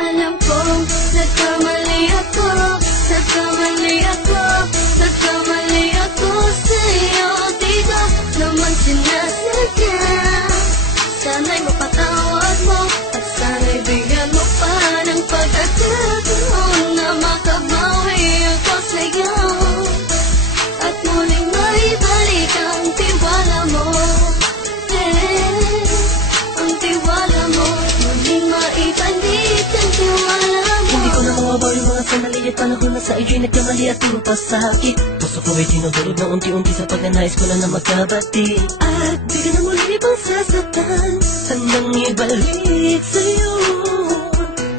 Alam kong nagkamali ako, nagkamali ako, nagkamali ako sa'yo. Di ko naman sinasadya. Sana'y mapatawad mo at sana'y bigyan mo pa ng pagkakataon na makabawi ako sa'yo at muling maibalik ang tiwala mo. Ang tiwala mo, muling maibalik ang tiwala mo. Hindi ko na mawabaw yung mga sandali at panahon na sa iyo'y nagkamali at pinapasakit. Puso ko ay tinutulog na unti-unti sa pagnanais ko na magkabati. At di ka na muli pang sasaktan, handang ibalik sa'yo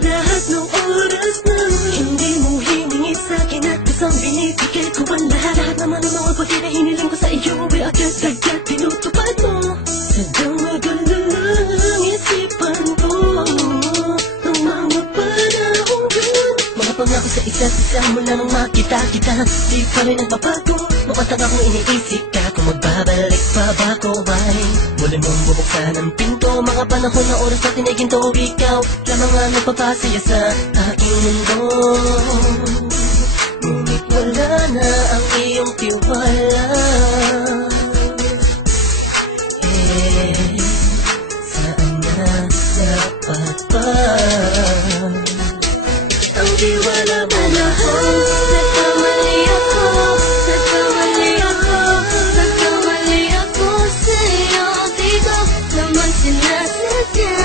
lahat ng oras na hindi mo hiningi sa'kin at isang binibigay ko ang lahat naman ng mga pati na hiniling ko sa iyo ay agad-agad tinutupad mo. Sadyang maganda lang isipan ko ng mga panahon yun. Mga pangako sa isa't isa mula nung makita kita, di pa rin nagbabago. Makatang akong iniisip ka kung magbabalik pa ba ko ay muli mong bubuksan ang pinto. Mga panahon na oras natin ay ginto, ikaw lamang ang nagpapasaya sa aking mundo. Ngunit wala na ang iyong tiwala. Saan na dapat ba ang tiwala mo? Nagkamali ako, nagkamali ako, nagkamali ako sa'yo. Di ko naman sinasadya.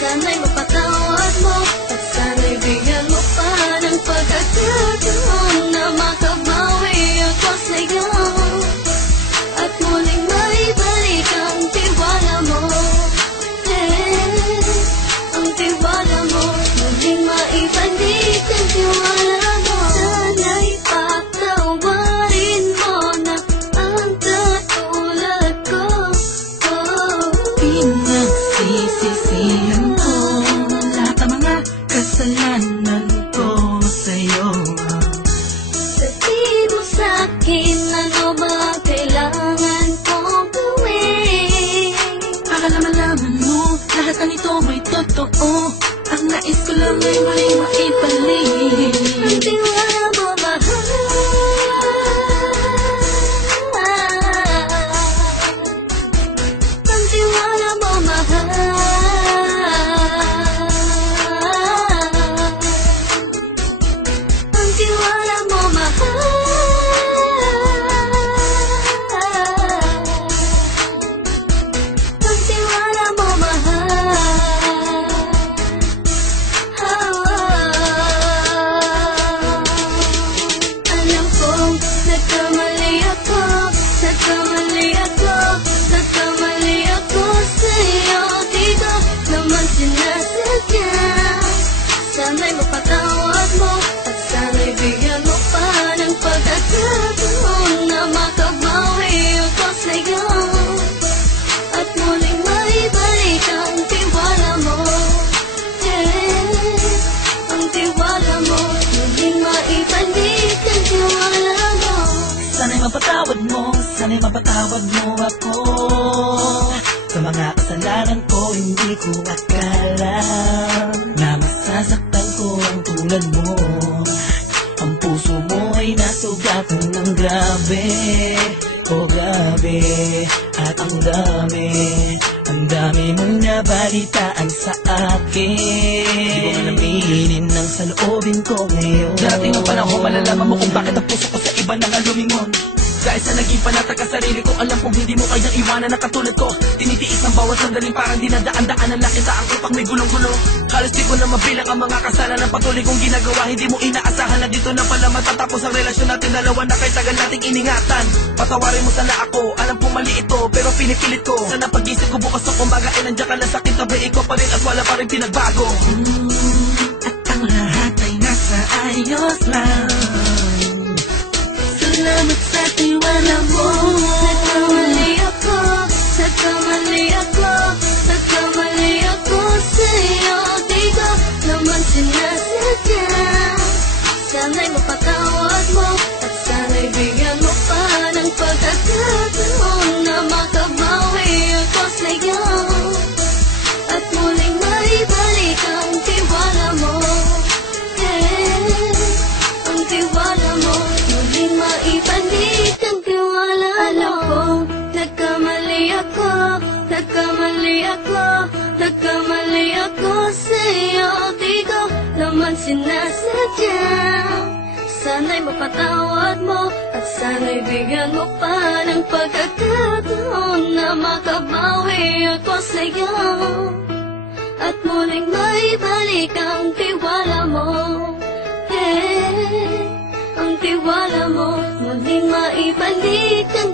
Sana'y mapatawad mo at sana'y bigyan mo pa ng pagkakataon na makabawi ako sa'yo at muling maibalik ang tiwala mo. Ang tiwala mo, muling maibalik ang tiwala mo. Sana'y patawarin mo na ang katulad ko. Pinagsisisihan ko lahat ng mga kasalanan ko sa'yo. Sabihin mo sa'kin ano ba ang kailangan kong gawin. Para malaman mo lahat ng ito ay totoo. Ang nais ko lang ay muling maibalik Ang tiwala mo, mahal. Ang tiwala mo, mahal. Ang tiwala mo, mahal. Ang tiwala mo, mahal. Alam kong nagkamali ako, nagkamali ako, nagkamali ako sa'yo. Di ko naman sinasadya. Sana'y mapatawad mo at sana'y bigyan mo pa ng pagkakataon na makabawi ako sa'yo at muling maibalik ang tiwala mo. Ang tiwala mo, muling maibalik ang tiwala mo. Sana'y mapatawad mo, sana'y mapatawad mo ako sa mga kasalanan ko. Hindi ko akala na masasaktan ko ang tulad mo. Ang puso mo ay nasugatan ng grabe, oh grabe. At ang dami mong nabalitaan sa akin. Di ko man aminin ng saloobin ko ngayon. Darating ang panahon, malalaman mo kung bakit ang puso ko sa iba nang lumingon. Dahil sa naging panatag ka sarili ko, alam kong hindi mo kayang iwanan na katulad ko. Tinitiis ang bawat sandaling parang dinadaan-daanan na kita ang upang may gulong-gulo. Halos di ko na mabilang ang mga kasalanan patuloy kong ginagawa. Hindi mo inaasahan na dito na pala matatapos ang relasyon natin dalawa na kahit tagal nating iningatan. Patawarin mo sana ako, alam kong mali ito pero pinipilit ko. Sana pag-isip ko bukas na kumbaga ay nandiyan ka lang sa akin, tabi ko pa rin at wala pa rin pinagbago. At ang lahat ay nasa ayos lang. Salamat sa tiwala mo. Nagkamali ako, nagkamali ako, nagkamali ako sa'yo. Di ko naman sinasadya. Sana'y mapatawad mo at sana'y bigyan mo pa ng pagkakataon na makabawi ako sa'yo at muling maibalik ang tiwala nagkamali ako sa'yo, di ko naman sinasadya. Sana'y mapatawad mo at sana'y bigyan mo pa ng pagkakataon na makabawi ako sa'yo at muling maibalik ang tiwala mo. Ang tiwala mo, muling maibalik ang